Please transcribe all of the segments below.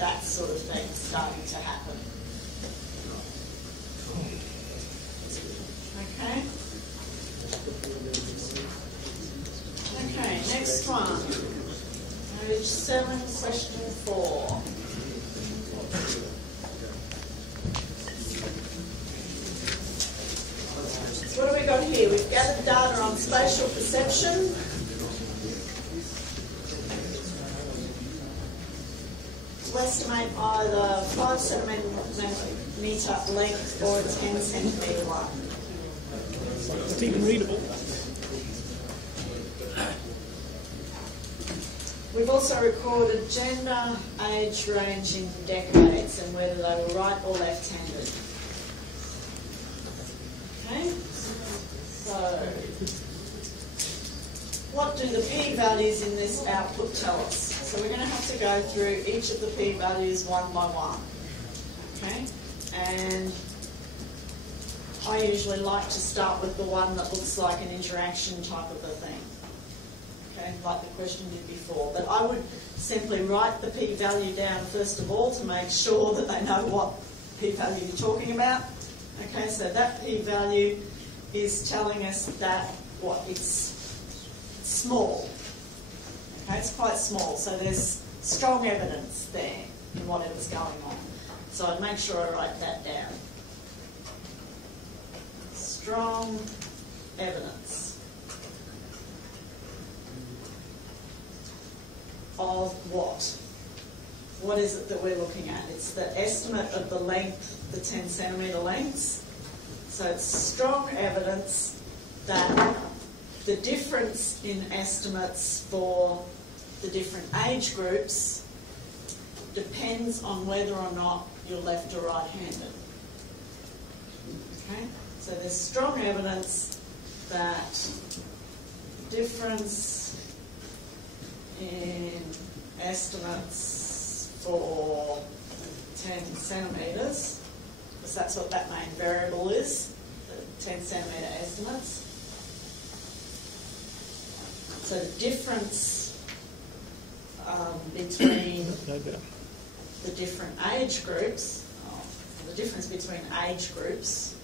that sort of thing starting to happen. Okay. Okay, next one. Page 7, question 4. So what have we got here? We've gathered data on spatial perception. To estimate either 5 centimetre length or a 10 centimetre one. It's even readable. We've also recorded gender, age range in decades and whether they were right or left-handed. Okay, so what do the p-values in this output tell us? So we're going to have to go through each of the p-values one by one. Okay, and I usually like to start with the one that looks like an interaction type of a thing. Okay, like the question did before. But I would simply write the p-value down first of all to make sure that they know what p-value you're talking about. Okay, so that p-value is telling us that what it's small. Okay, it's quite small, so there's strong evidence there in whatever's going on. So I'd make sure I write that down. Strong evidence of what? What is it that we're looking at? It's the estimate of the length, the 10 centimetre lengths. So it's strong evidence that the difference in estimates for the different age groups depends on whether or not you're left or right-handed. Okay? So there's strong evidence that difference in estimates for 10 centimetres, because that's what that main variable is, the 10 centimetre estimates. So the difference between the different age groups, the difference between age groups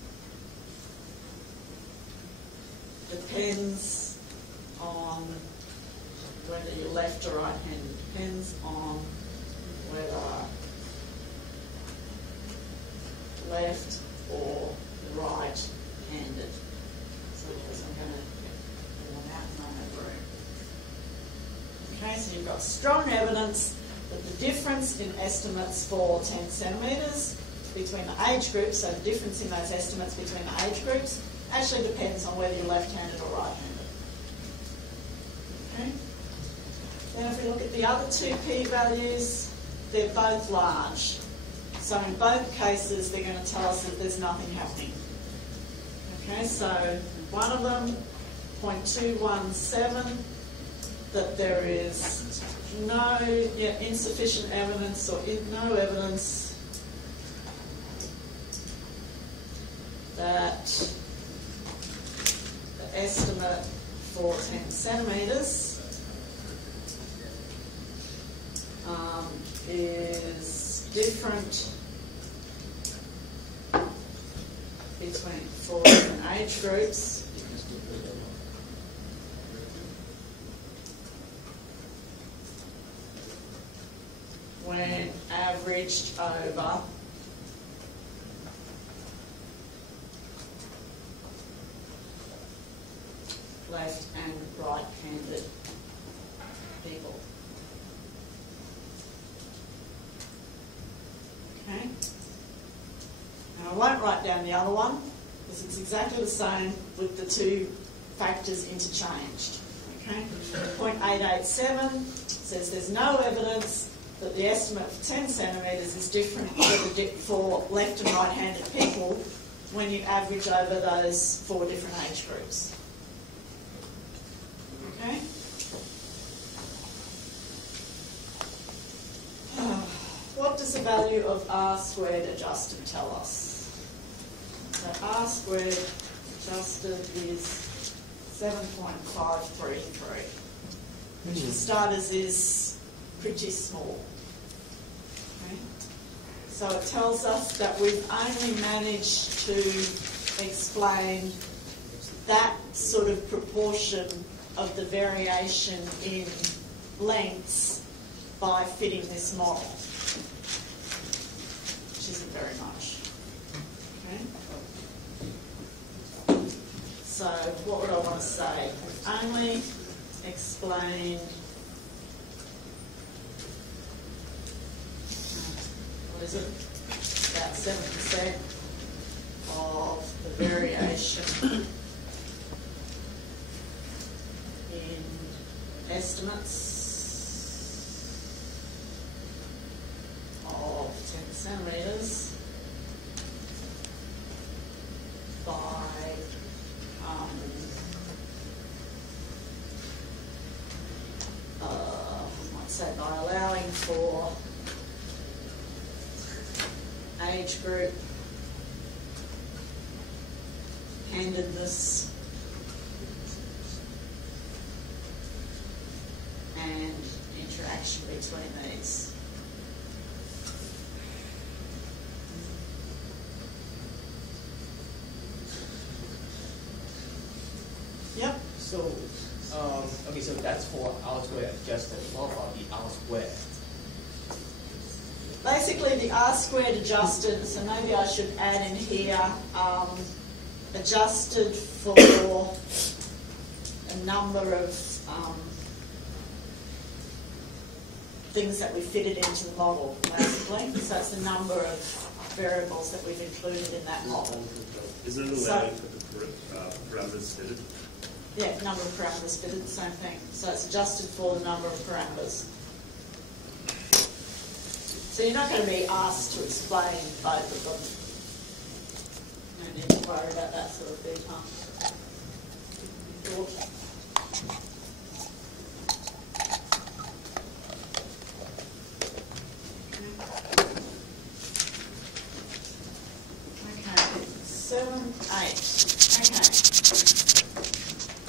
depends on whether you're left or right-handed. Depends on whether left or right-handed. So I'm going to get one out and run over it. Okay, so you've got strong evidence that the difference in estimates for 10 centimetres between the age groups, so the difference in those estimates between the age groups, actually depends on whether you're left-handed or right-handed. Okay. Then if we look at the other two p-values, they're both large. So in both cases, they're going to tell us that there's nothing happening. Okay, so one of them, 0.217, that there is no insufficient evidence or no evidence that the estimate for 10 centimetres is different between 4 different age groups. When averaged over left and right-handed people. Okay. Now I won't write down the other one because it's exactly the same with the two factors interchanged. Okay. 0.887 says there's no evidence that the estimate for 10 centimetres is different for left and right-handed people when you average over those 4 different age groups. Okay. What does the value of R squared adjusted tell us? So R squared adjusted is 7.533, which for starters is pretty small. Okay. So it tells us that we've only managed to explain that sort of proportion of the variation in lengths by fitting this model, which isn't very much. Okay. So what would I want to say? Only explain what is it? About 7% of the variation in estimates of 10 centimetres by I might say by allowing for age group, handedness, and interaction between these. Yep. So, okay, so that's for R squared adjusted. What about the R squared? Basically, the R squared adjusted, so maybe I should add in here, adjusted for a number of things that we fitted into the model, basically. So it's the number of variables that we've included in that model. Isn't it allowing for the parameters fitted? Yeah, number of parameters fitted, the same thing. So it's adjusted for the number of parameters. So you're not going to be asked to explain both of them. No need to worry about that sort of detail. Okay, 7, 8. Okay.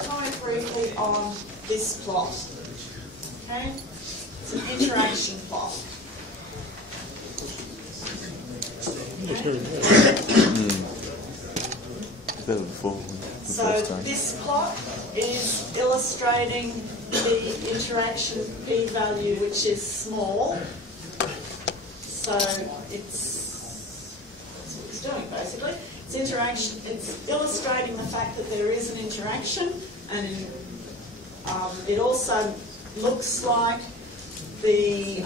Comment briefly on this plot. Okay, it's an interaction plot. So this plot is illustrating the interaction p-value, which is small. So that's what it's doing basically. It's illustrating the fact that there is an interaction, and it also looks like the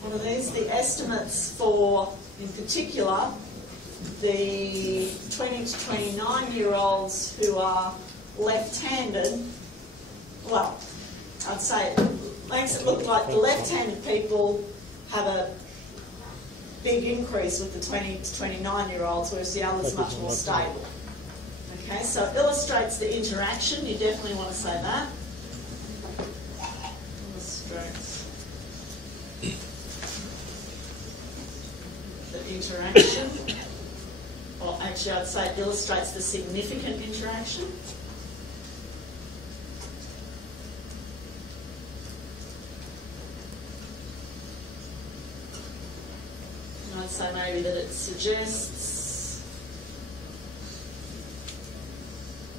what are these? The estimates for, in particular, the 20 to 29-year-olds who are left-handed. Well, I'd say it makes it look like the left-handed people have a big increase with the 20 to 29-year-olds, whereas the others are much more stable. Okay, so it illustrates the interaction. You definitely want to say that. Illustrates the interaction. Or actually, I'd say it illustrates the significant interaction. And I'd say maybe that it suggests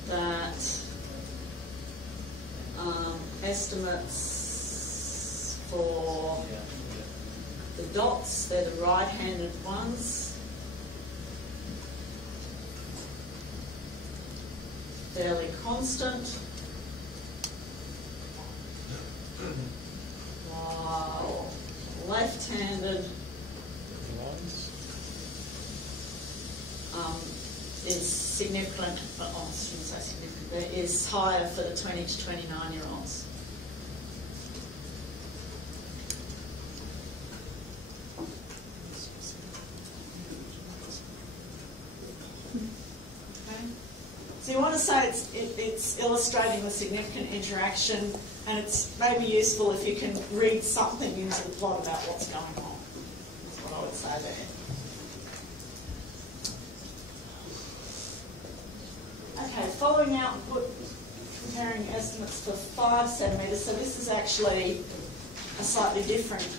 that estimates for the dots, they're the right-handed ones, fairly constant, while left-handed is significant, but I shouldn't say significant, is higher for the 20 to 29-year-olds. So you want to say it's illustrating the significant interaction, and it's maybe useful if you can read something into the plot about what's going on. That's what I would say there. Okay, following output, comparing estimates for 5 centimetres. So this is actually a slightly different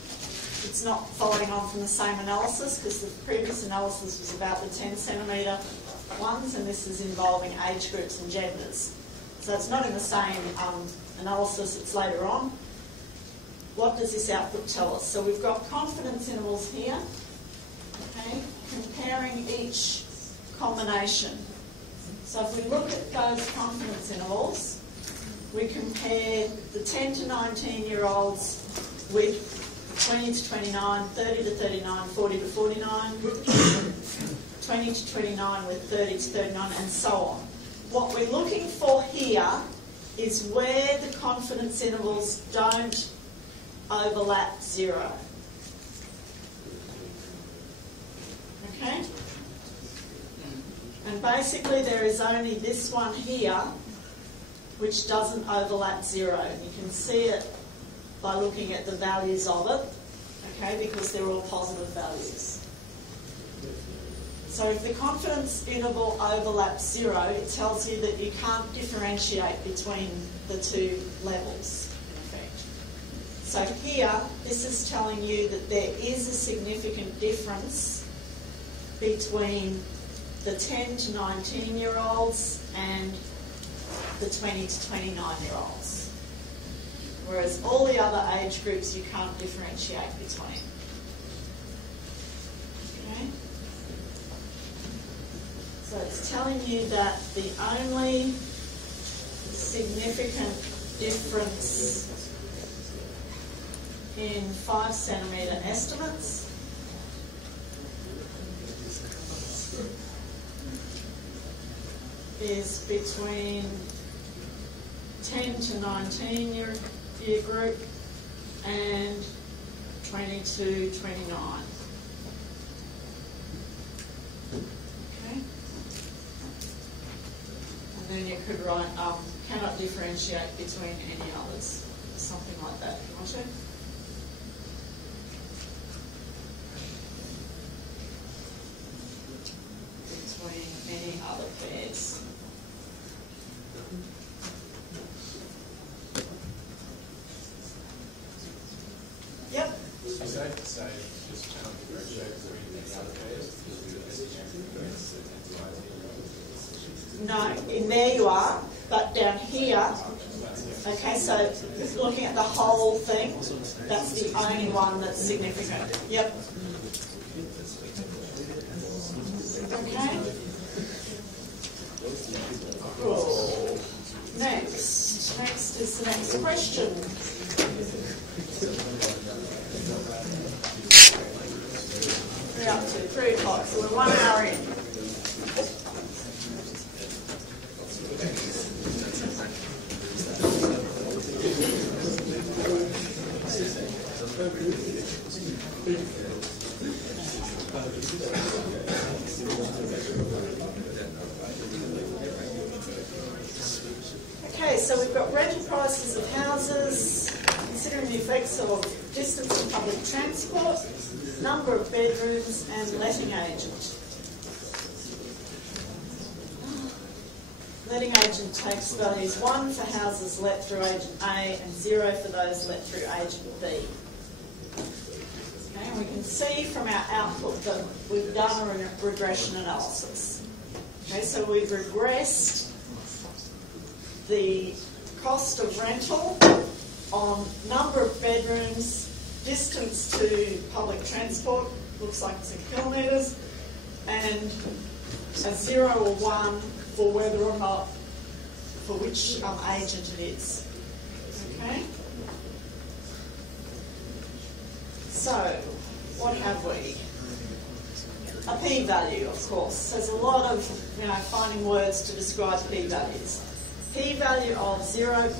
it's not following on from the same analysis because the previous analysis was about the 10 centimetre ones, and this is involving age groups and genders. So it's not in the same analysis, it's later on. What does this output tell us? So we've got confidence intervals here, okay, comparing each combination. So if we look at those confidence intervals, we compare the 10 to 19-year-olds with 20 to 29, 30 to 39, 40 to 49, 20 to 29 with 30 to 39, and so on. What we're looking for here is where the confidence intervals don't overlap 0. Okay? And basically there is only this one here which doesn't overlap 0. And you can see it by looking at the values of it, okay, because they're all positive values. So if the confidence interval overlaps 0, it tells you that you can't differentiate between the two levels, in effect. So here, this is telling you that there is a significant difference between the 10 to 19-year-olds and the 20 to 29-year-olds. Whereas all the other age groups you can't differentiate between. Okay? So it's telling you that the only significant difference in 5 centimetre estimates is between 10 to 19 year group and 20 to 29. Okay? And then you could write, cannot differentiate between any others. Something like that, if you want to. Between any other pairs. Yep. Would it be safe to say just cannot differentiate between any other pairs? No, in there you are, but down here, okay, so looking at the whole thing, that's the only one that's significant. Yep. Okay. Cool. Next is the next question. We're up to 3 o'clock, so we're 1 hour in. Okay, so we've got rental prices of houses, considering the effects of distance and public transport, number of bedrooms, and letting agent. Letting agent takes values 1 for houses let through agent A and 0 for those let through agent B. Okay, and we can see from our output that we've done a regression analysis. Okay, so we've regressed the cost of rental on number of bedrooms, distance to public transport, looks like it's in kilometres, and a 0 or 1 for whether or not, for which agent it is. Okay? So, what have we? A p-value, of course. There's a lot of, finding words to describe p-values. P-value of 0.00.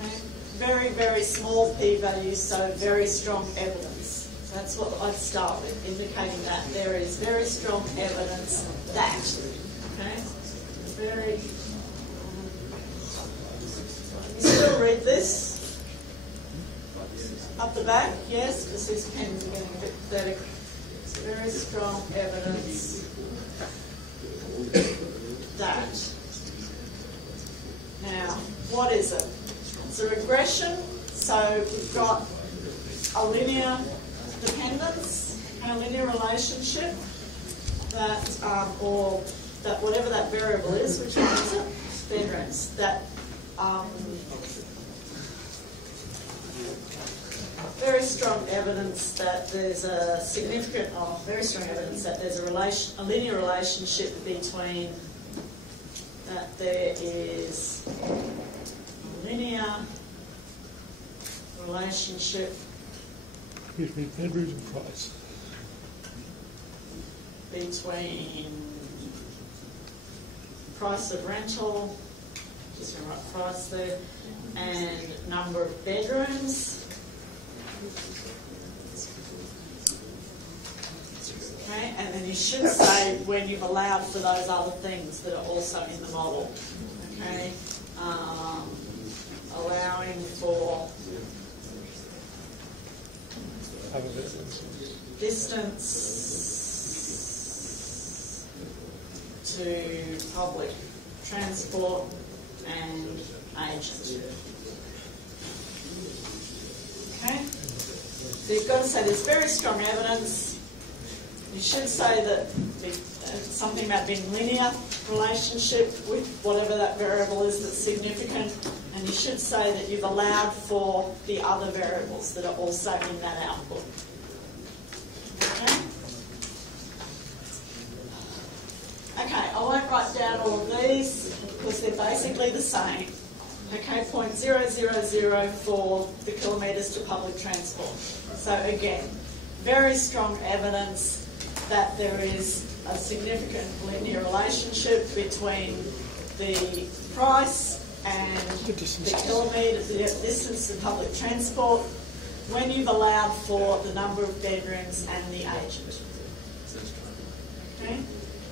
Okay? Very, very small p-values, so very strong evidence. So that's what I'd start with, indicating that there is very strong evidence that. Okay? Very. You still read this? Up the back? Yes, because these pens are getting a bit pathetic. Very strong evidence that. Now, what is it? It's a regression, So we've got a linear dependence and a linear relationship that, or that whatever that variable is, which one is it? Bedrooms. That very strong evidence that there's a significant, very strong evidence that there's a linear relationship between, that there is a linear relationship Between bedrooms and price. between price of rental, just going to write price there, and number of bedrooms. Okay, and then you should say when you've allowed for those other things that are also in the model. Okay, allowing for distance to public transport and agent. Okay, so you've got to say there's very strong evidence. You should say that something about being linear relationship with whatever that variable is that's significant, and you should say that you've allowed for the other variables that are also in that output. Okay? Okay, I won't write down all of these because they're basically the same. Okay, 0.000 for the kilometres to public transport. So again, very strong evidence that there is a significant linear relationship between the price and the kilometres, the distance to public transport, when you've allowed for the number of bedrooms and the agent. Okay?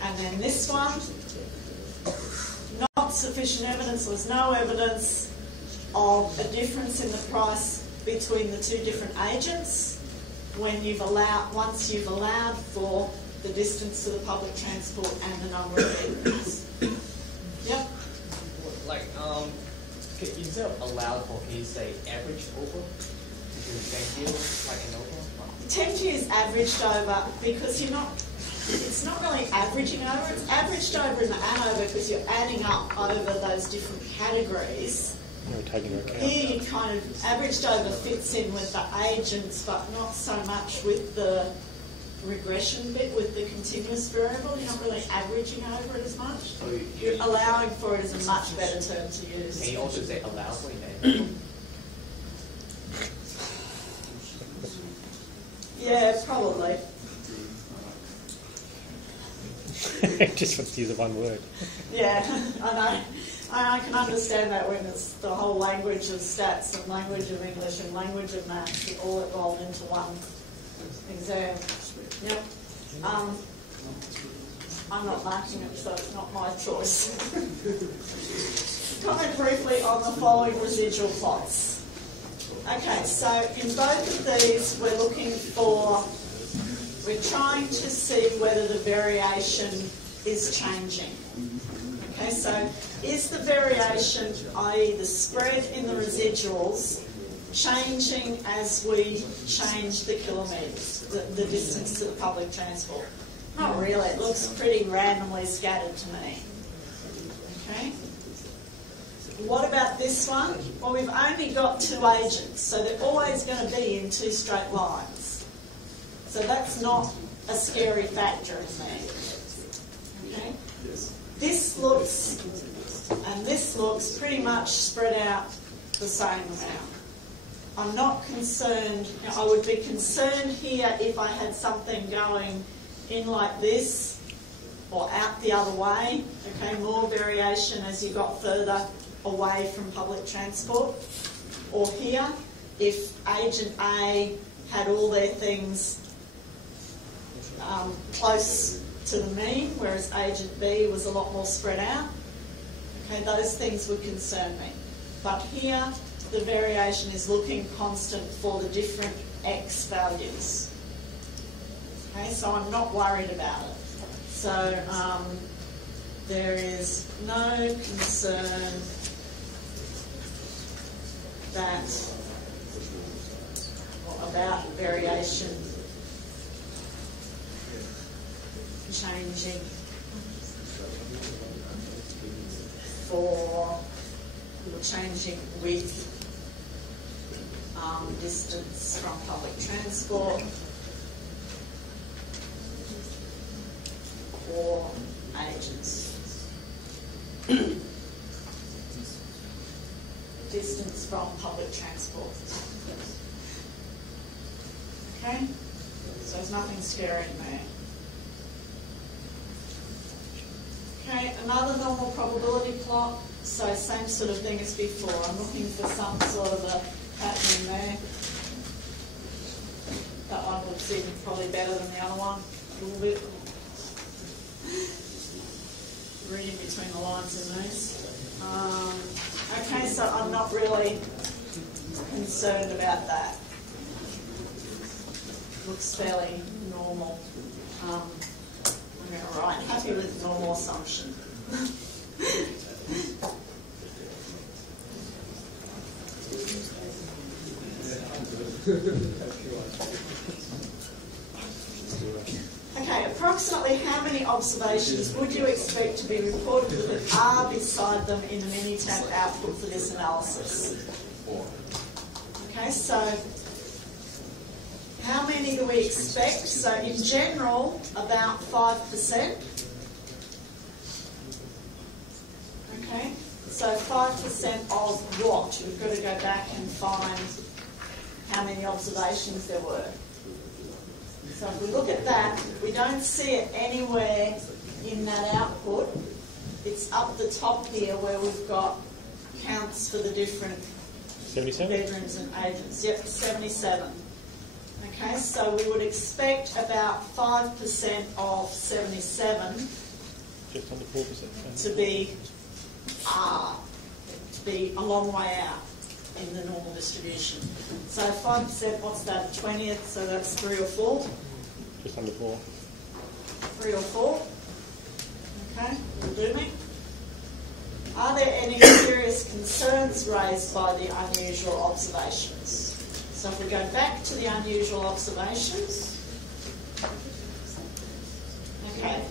And then this one, not sufficient evidence, there was no evidence of a difference in the price between the two different agents when you've allowed, once you've allowed for the distance to the public transport and the number of bedrooms. Yep. Like, okay, instead of allowed for, can you say average over? Because 10 years, like an over? 10 years averaged over because you're not, it's not really averaging over, it's averaged over and over because you're adding up over those different categories. Here you kind of averaged over fits in with the agents, but not so much with the regression bit, with the continuous variable. You're not really averaging over it as much. So you're allowing for it is a much better term to use. Can you also say allow for it? Yeah, probably. Just want to use the one word. Yeah, I know. I can understand that when it's the whole language of stats and language of English and language of maths all rolled into one exam. Yep. I'm not marking it, so it's not my choice. Comment briefly on the following residual plots. Okay, so in both of these we're trying to see whether the variation is changing. Okay, so is the variation, i.e. the spread in the residuals, changing as we change the kilometres, the distance to the public transport? Not really, it looks pretty randomly scattered to me. Okay. What about this one? Well, we've only got two agents, so they're always going to be in two straight lines. So that's not a scary factor in there. Okay. This looks, and this looks pretty much spread out the same amount. I'm not concerned, I would be concerned here if I had something going in like this or out the other way, okay, more variation as you got further away from public transport. Or here, if agent A had all their things close to the mean, whereas agent B was a lot more spread out. Okay, those things would concern me. But here, the variation is looking constant for the different X values. Okay, so I'm not worried about it. So there is no concern that about variation changing with distance from public transport or agents. Distance from public transport. Okay? So there's nothing scary in there. Okay, another normal probability plot. So same sort of thing as before. I'm looking for some sort of a pattern there. That one would seem probably better than the other one. A little bit. Reading between the lines in these. Okay, so I'm not really concerned about that. Looks fairly normal. I'm going to write happy with normal assumption. Okay, approximately how many observations would you expect to be reported with an R beside them in the Minitab output for this analysis? Okay, so how many do we expect? So in general, about 5%. Okay, so 5% of what? We've got to go back and find how many observations there were. So if we look at that, we don't see it anywhere in that output. It's up the top here where we've got counts for the different 77? bedrooms and agents. Yep, 77. Okay, so we would expect about 5% of 77 just under 4%. to be a long way out in the normal distribution. So 5%, what's that, 20th? So that's 3 or 4? Just under 4. 3 or 4. Okay, will do me. Are there any serious concerns raised by the unusual observations? So if we go back to the unusual observations, okay,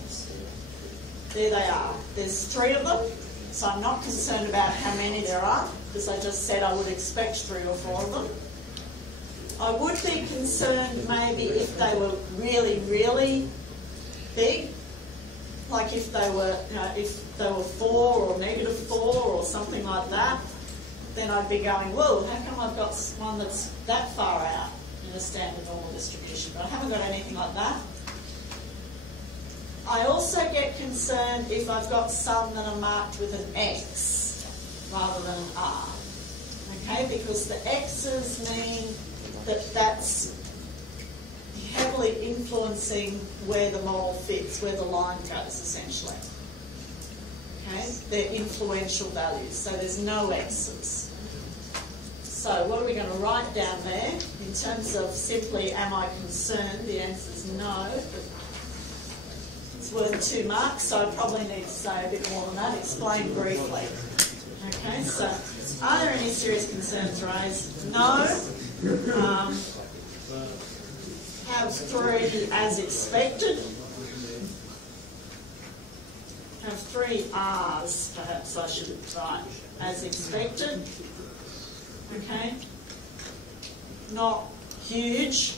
there they are. There's 3 of them, so I'm not concerned about how many there are, because I just said I would expect 3 or 4 of them. I would be concerned maybe if they were really, really big, like if they were, if they were 4 or -4 or something like that, then I'd be going, whoa, how come I've got one that's that far out in a standard normal distribution? But I haven't got anything like that. I also get concerned if I've got some that are marked with an X rather than an R. Okay, because the X's mean that that's heavily influencing where the mole fits, where the line goes, essentially. Okay, they're influential values, so there's no X's. So what are we going to write down there? In terms of simply, am I concerned? The answer is no. But it's worth 2 marks, so I probably need to say a bit more than that. Explain briefly. Okay, so are there any serious concerns raised? No. Have 3 as expected. Have 3 R's, perhaps I should write, as expected. Okay. Not huge.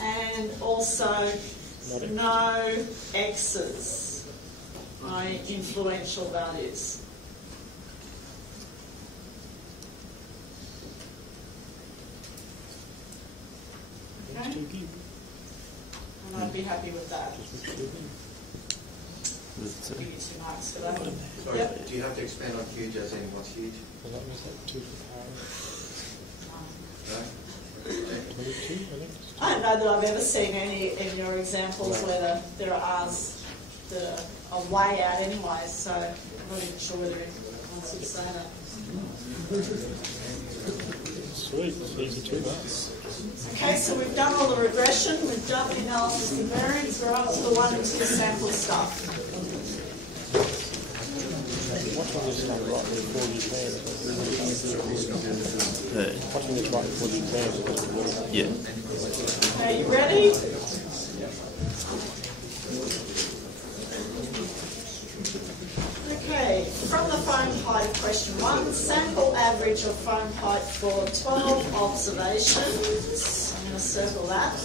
And also no X's, no influential values. Okay. And I'd be happy with that. Give you 2 marks for that. Sorry, Yep. do you have to expand on huge as in what's huge? Well, that was like 2 to the power. No? 22, I think. I don't know that I've ever seen any in your examples where there are R's that are way out anyway, so I'm not even sure whether anyone should say that. Sweet, it's easy 2 marks. Okay, so we've done all the regression, we've done the analysis of variance, we're up to the 1 and 2 sample stuff. Watching this like right before the exam. Watching this right before the exam. Yeah. Are you ready? Okay, from the foam height of question 1, sample average of foam height for 12 observations. I'm going to circle that.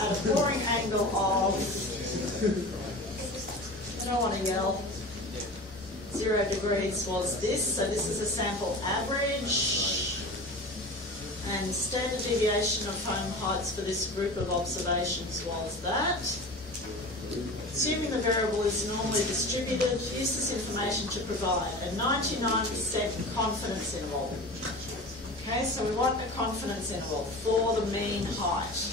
At a boring angle of, I don't want to yell, 0 degrees was this. So this is a sample average. And standard deviation of foam heights for this group of observations was that. Assuming the variable is normally distributed, use this information to provide a 99% confidence interval. Okay, so we want a confidence interval for the mean height.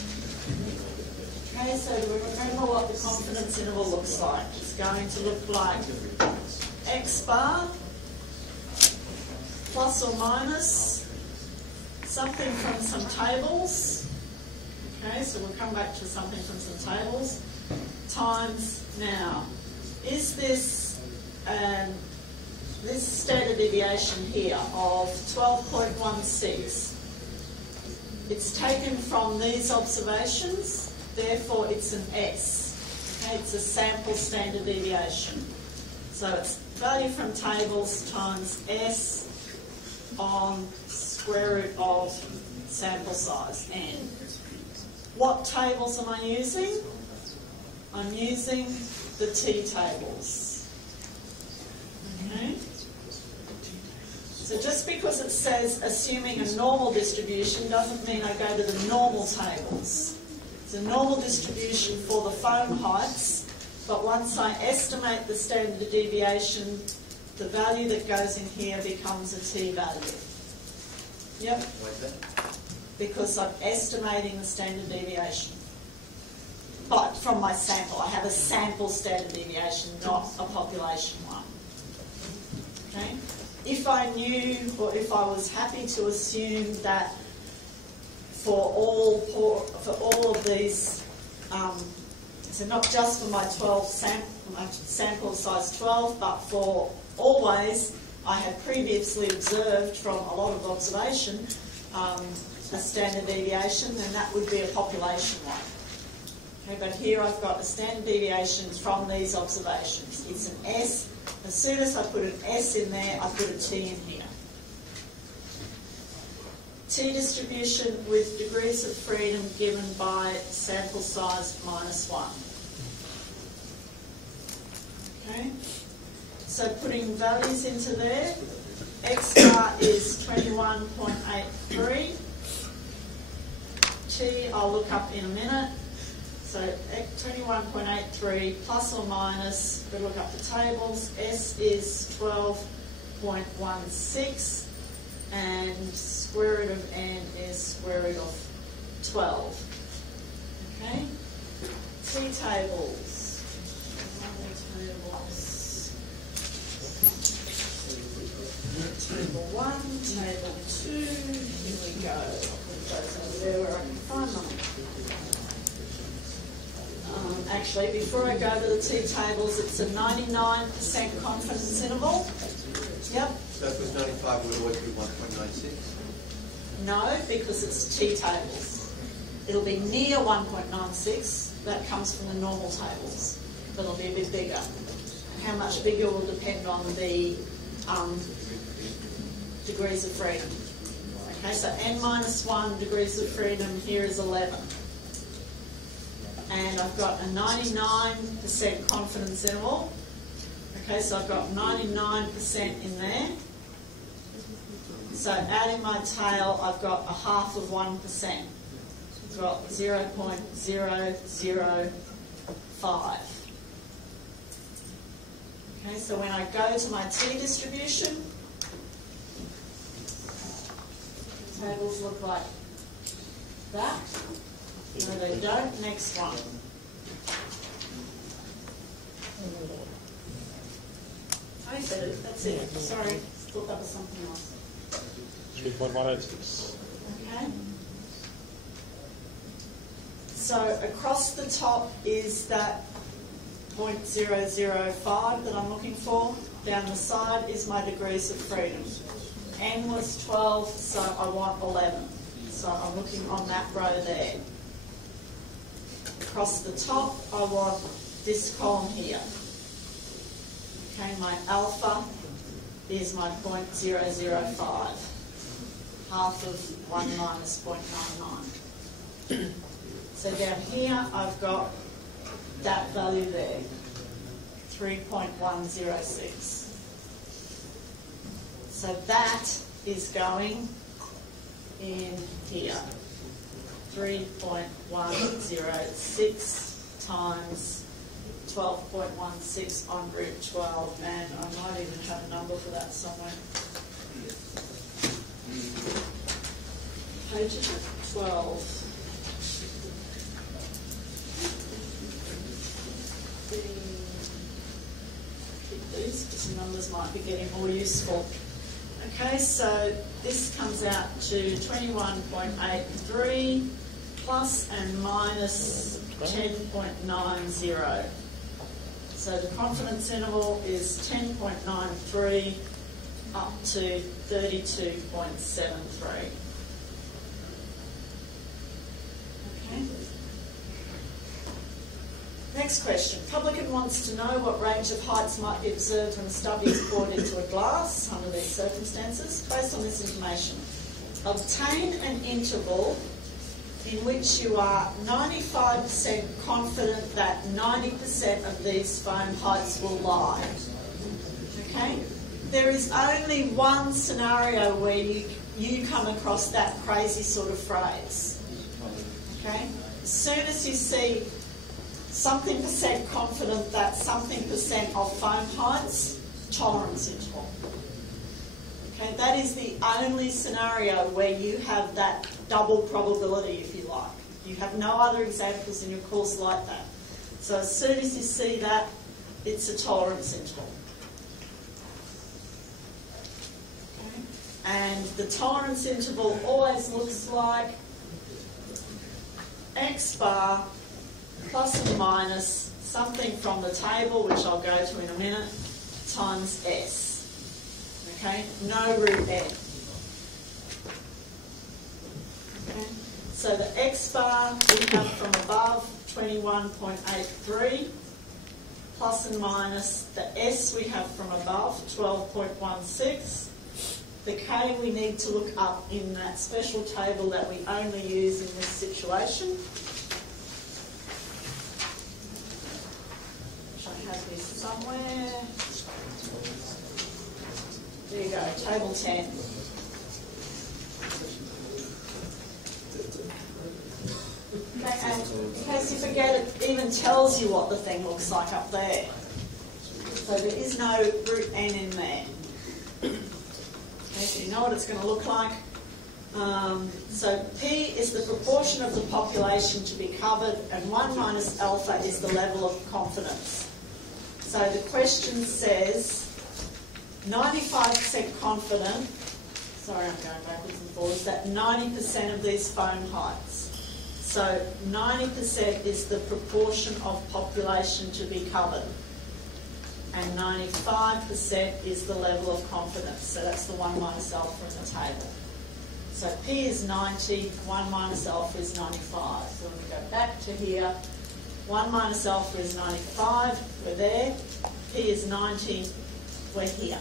Okay, so do we remember what the confidence interval looks like? It's going to look like x bar plus or minus something from some tables. Okay, so we'll come back to something from some tables. Times now, is this this standard deviation here of 12.16? It's taken from these observations, therefore it's an S. Okay, it's a sample standard deviation. So it's value from tables times S on square root of sample size n. What tables am I using? I'm using the T tables. Okay. So just because it says assuming a normal distribution doesn't mean I go to the normal tables. It's a normal distribution for the foam heights, but once I estimate the standard deviation, the value that goes in here becomes a T value. Yep. Why is that? Because I'm estimating the standard deviation. But from my sample, I have a sample standard deviation, not a population one. Okay? If I knew, or if I was happy to assume that for all of these, so not just for my 12 sample size 12, but for always, I had previously observed from a lot of observation a standard deviation, then that would be a population one. Okay, but here I've got a standard deviation from these observations. It's an S. As soon as I put an S in there, I put a T in here. T distribution with degrees of freedom given by sample size -1. Okay, so putting values into there, X bar is 21.83. T I'll look up in a minute. So 21.83 plus or minus, we'll look up the tables, S is 12.16 and square root of n is square root of 12. Okay? T tables. Table 1, table 2, here we go. Those over there where I can find them. Actually, before I go to the T tables, it's a 99% confidence interval. Yep. So if it was 95, would it always be 1.96? No, because it's T tables. It'll be near 1.96. That comes from the normal tables, but it'll be a bit bigger. How much bigger will depend on the degrees of freedom. Okay, so n-1 degrees of freedom here is 11. And I've got a 99% confidence interval. Okay, so I've got 99% in there. So adding my tail, I've got a half of 1%. I've got 0.005. Okay, so when I go to my T distribution, tables look like that. No, they don't. Next one. I said it. That's it. Sorry. Thought that was something else. 3.186. Okay. So across the top is that 0.005 that I'm looking for. Down the side is my degrees of freedom. N was 12, so I want 11. So I'm looking on that row there. Across the top, I want this column here. Okay, my alpha is my 0.005. Half of 1 minus 0.99. So down here, I've got that value there, 3.106. So that is going in here, 3.106 times 12.16 on root 12, and I might even have a number for that somewhere. Page 12. Keep these because the numbers might be getting more useful. Okay, so this comes out to 21.83 plus and minus 10.90. So the confidence interval is 10.93 up to 32.73. Okay. Next question. Publican wants to know what range of heights might be observed when a stubby is poured into a glass under these circumstances. Based on this information, obtain an interval in which you are 95% confident that 90% of these foam heights will lie. Okay? There is only one scenario where you come across that crazy sort of phrase. Okay? As soon as you see something percent confident that something percent of foam heights, tolerance interval. Okay, that is the only scenario where you have that double probability, if you like. You have no other examples in your course like that. So as soon as you see that, it's a tolerance interval. Okay. And the tolerance interval always looks like X bar plus and minus something from the table, which I'll go to in a minute, times S. Okay, no root N. Okay, so the X bar we have from above 21.83 plus and minus the S we have from above 12.16. The K we need to look up in that special table that we only use in this situation. I have this somewhere. There you go, table 10. Okay, and in case you forget, it even tells you what the thing looks like up there. So there is no root N in there. Okay, so you know what it's going to look like. So P is the proportion of the population to be covered, and 1 minus alpha is the level of confidence. So the question says 95% confident, sorry I'm going backwards and forwards, that 90% of these foam heights. So 90% is the proportion of population to be covered, and 95% is the level of confidence. So that's the 1 minus alpha in the table. So P is 90, 1 minus alpha is 95. So when we go back to here, 1 minus alpha is 95, we're there. P is 90, we're here.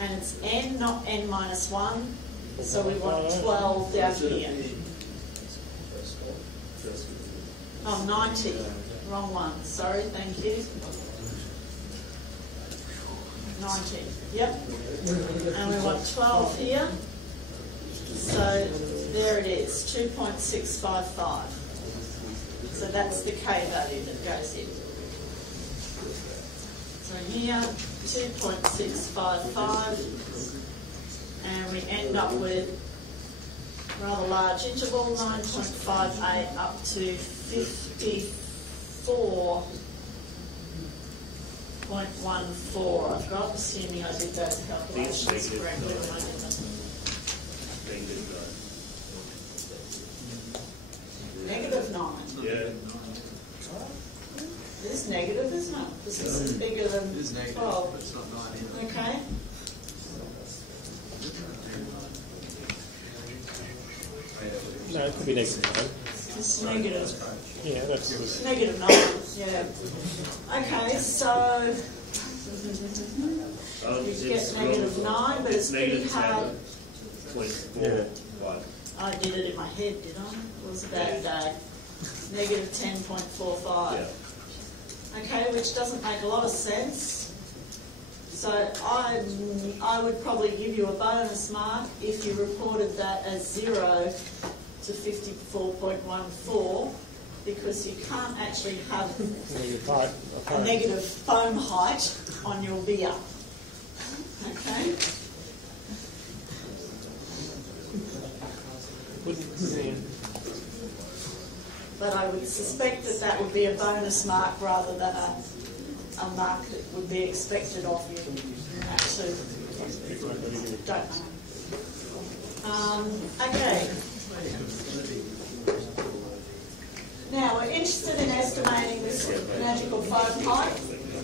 And it's N, not N minus 1, so we want 12 down here. Oh, 90, wrong one, sorry, thank you. 90, yep. And we want 12 here. So there it is, 2.655. So that's the K value that goes in. So here, 2.655, and we end up with a rather large interval, 9.58 up to 54.14. I've got, assuming I did those calculations correctly when I did them. -9. -9. Yeah. This is negative, isn't it? Because this is bigger than It is negative, 12. but it's not 9 either. Okay. No, it could be negative 9. It's negative. Yeah, that's Negative 9, yeah. Okay, so you get negative 9, but it's pretty negative hard. 10.45. I did it in my head, did I? It was a bad day. Negative 10.45. Yeah. Okay, which doesn't make a lot of sense. So I would probably give you a bonus mark if you reported that as 0 to 54.14, because you can't actually have negative 5. a negative foam height on your beer. Okay? But I would suspect that that would be a bonus mark rather than a mark that would be expected of you. Actually, don't know. Okay. Now we're interested in estimating this magical foam height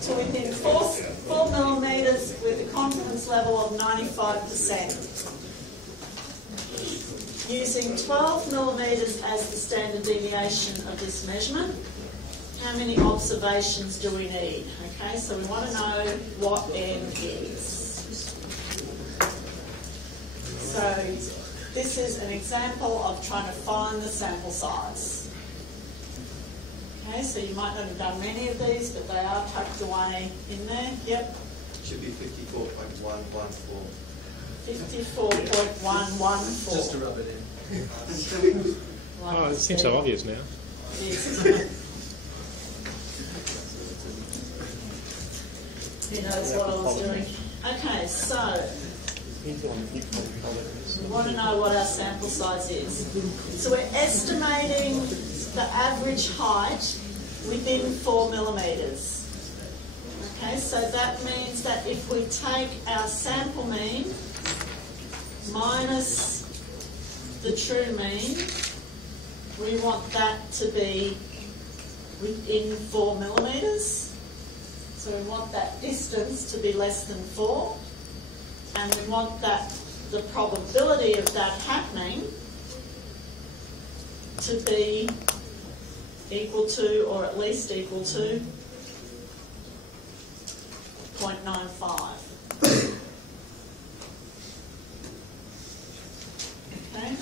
to within 4 millimetres with a confidence level of 95%. Using 12 millimetres as the standard deviation of this measurement, how many observations do we need? Okay, so we want to know what n is. So this is an example of trying to find the sample size. Okay, so you might not have done many of these, but they are tucked away in there. Yep. Should be 54.114. 54.114. Just to rub it in. Oh, it seems so obvious now. Yes. He knows what I was doing. Okay, so we want to know what our sample size is. So we're estimating the average height within 4 millimetres. Okay, so that means that if we take our sample mean minus the true mean, we want that to be within 4 millimetres. So we want that distance to be less than 4, and we want that the probability of that happening to be equal to, or at least equal to, 0.95. Okay.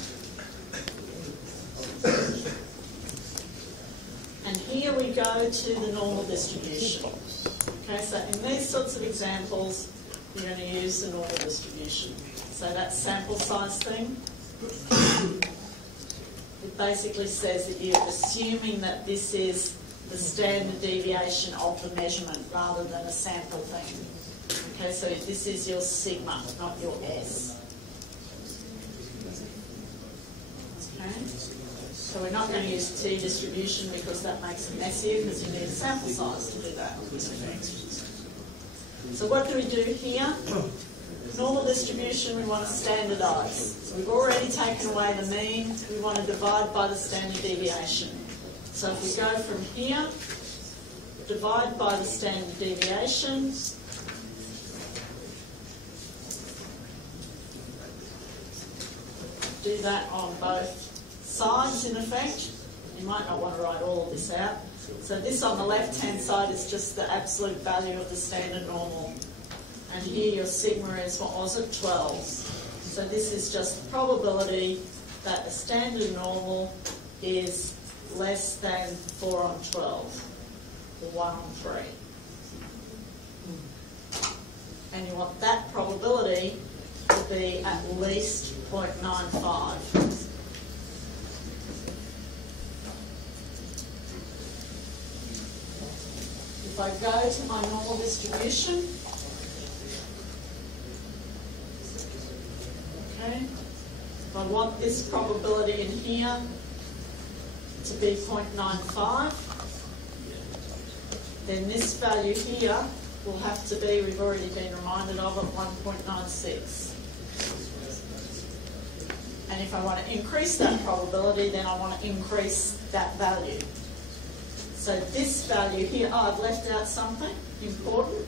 And here we go to the normal distribution. Okay, so in these sorts of examples, you're going to use the normal distribution. So that sample size thing, it basically says that you're assuming that this is the standard deviation of the measurement rather than a sample thing. Okay, so this is your sigma, not your S. Okay, so we're not going to use T distribution because that makes it messier because you need a sample size to do that. So what do we do here? Normal distribution we want to standardise. So we've already taken away the mean, we want to divide by the standard deviation. So if we go from here, divide by the standard deviation, do that on both sides in effect. You might not want to write all of this out. So this on the left-hand side is just the absolute value of the standard normal. And here your sigma is, what was it, 12. So this is just the probability that the standard normal is less than 4 on 12, or 1 on 3. And you want that probability to be at least 0.95. If I go to my normal distribution, okay, if I want this probability in here to be 0.95, then this value here will have to be, we've already been reminded of it, 1.96. And if I want to increase that probability, then I want to increase that value. So this value here, oh, I've left out something important.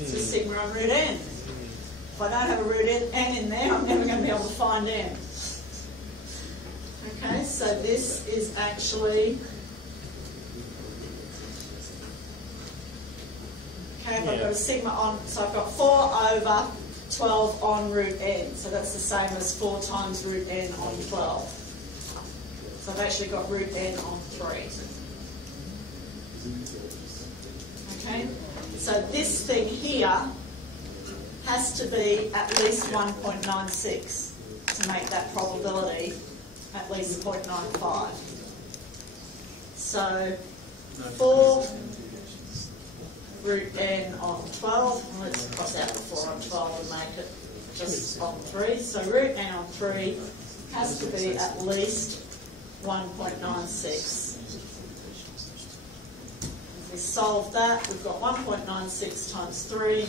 It's a sigma on root n. If I don't have a root n in there, I'm never going to be able to find n. Okay, so this is actually, okay, if I've got a sigma on, so I've got 4 over 12 on root n, so that's the same as 4 times root n on 12. So I've actually got root n on 3. Okay, so this thing here has to be at least 1.96 to make that probability at least 0.95. So 4 root n on 12, let's cross out the 4 on 12 and make it just on 3. So root n on 3 has to be at least 1.96. If we solve that, we've got 1.96 times 3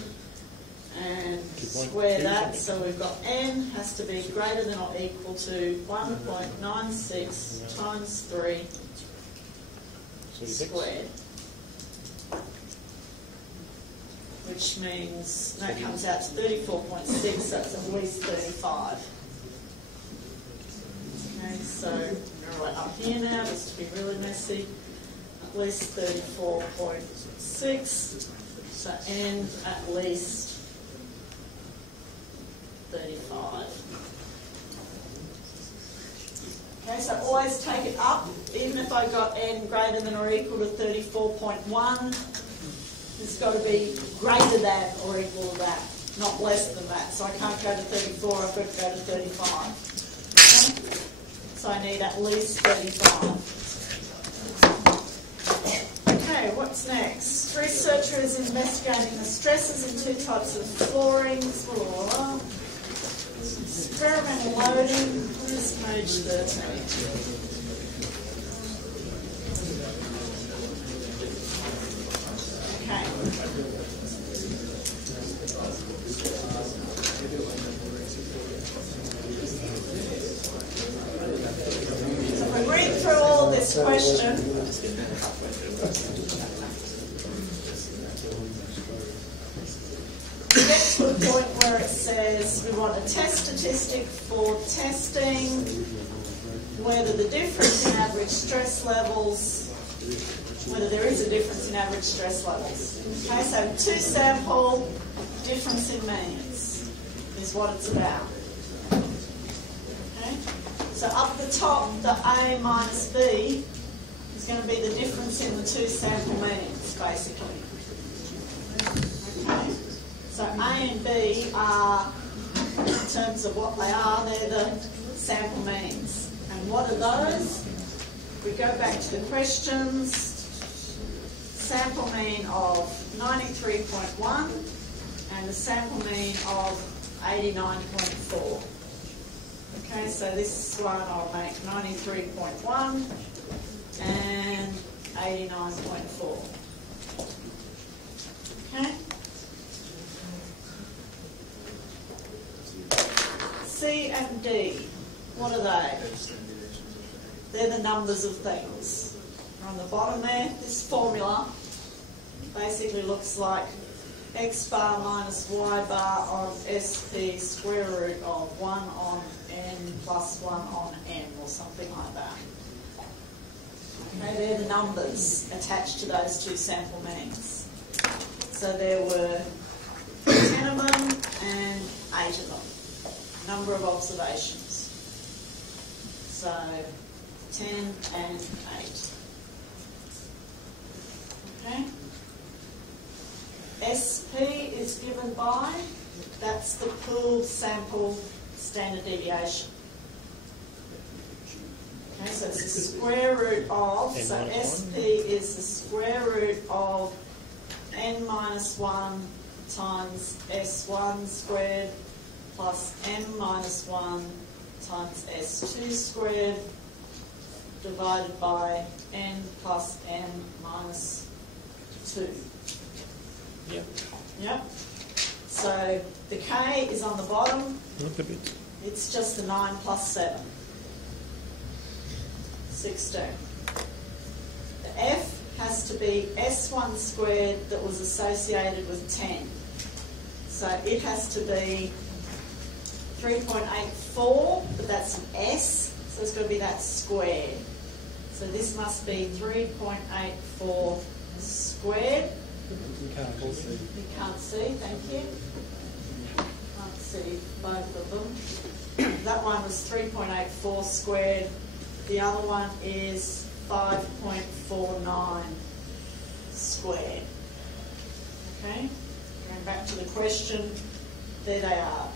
and square that, so we've got n has to be greater than or equal to 1.96 times 3 squared. Which means that comes out to 34.6, so it's at least 35. Okay, so we're right up here now, just to be really messy. At least 34.6, so n at least 35. Okay, so always take it up, even if I got n greater than or equal to 34.1, it's got to be greater than or equal to that, not less than that. So I can't go to 34, I've got to go to 35. Okay? So I need at least 35. Okay, what's next? Researcher is investigating the stresses in 2 types of flooring. Experimental loading. Where's page 13? Okay. So if we read through all of this question, we get to a point where it says we want a test statistic for testing whether the difference in average stress levels, whether there is a difference in average stress levels. Okay, so 2 sample difference in means is what it's about. Okay, so up the top, the A minus B is going to be the difference in the 2 sample means, basically. Okay, so A and B are, in terms of what they are, they're the sample means. And what are those? We go back to the questions. Sample mean of 93.1 and the sample mean of 89.4. Okay, so this one I'll make 93.1 and 89.4. Okay. C and D, what are they? They're the numbers of things. On the bottom there, this formula basically looks like x bar minus y bar on sp square root of 1 on n plus 1 on m, or something like that. Okay, they're the numbers attached to those 2 sample means. So there were 10 of them and 8 of them. Number of observations. So 10 and 8. Okay. SP is given by, that's the pooled sample standard deviation. Okay, so it's the square root of, so SP is the square root of n minus 1 times S1 squared plus n minus 1 times S2 squared divided by n plus n minus 2. Yep. Yep. So the K is on the bottom. Look a bit. It's just the 9 plus 7. 16. F has to be S1 squared that was associated with 10. So it has to be 3.84, but that's an S, so it's got to be that squared. So this must be 3.84 squared. You can't see. You can't see, thank you. Can't see both of them. That one was 3.84 squared. The other one is 5.49 squared. Okay, going back to the question, there they are.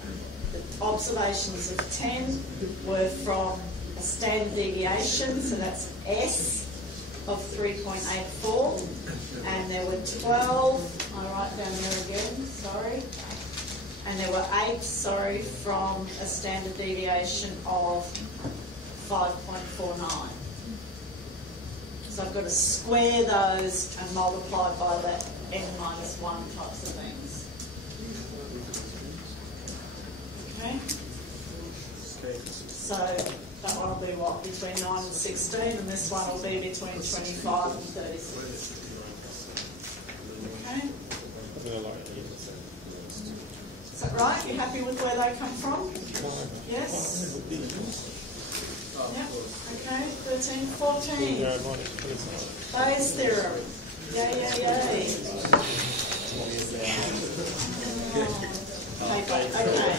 The observations of 10 were from a standard deviation, so that's S of 3.84, and there were 12, I write down there again, sorry, and there were 8, sorry, from a standard deviation of 5.49. So I've got to square those and multiply by the n-1 types of things. Okay? So that one will be what? Between 9 and 16, and this one will be between 25 and 36. Okay? Is that right? You happy with where they come from? Yes? Yep. Okay, 13, 14. Bayes' theorem. Yay, yay, yay. Paper. Okay.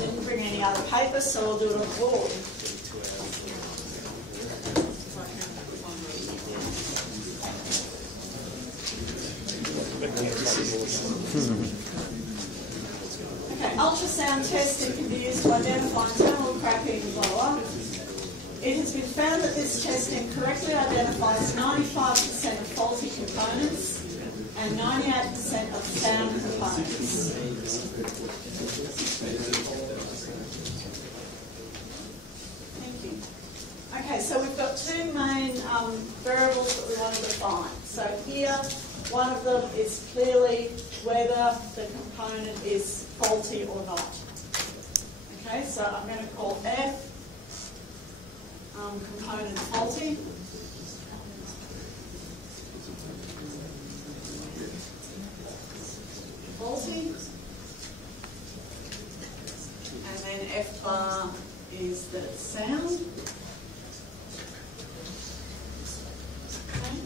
Didn't bring any other paper, so I'll do it on the board. Okay, ultrasound testing can be used to identify internal cracking, blah, blah. It has been found that this testing correctly identifies 95% of faulty components and 98% of sound components. Thank you. Okay, so we've got two main variables that we want to define. So here, one of them is clearly whether the component is faulty or not. Okay, so I'm going to call F component faulty. Faulty. And then F bar is the sound. Okay.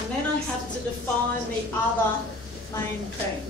And then I have to define the other main thing.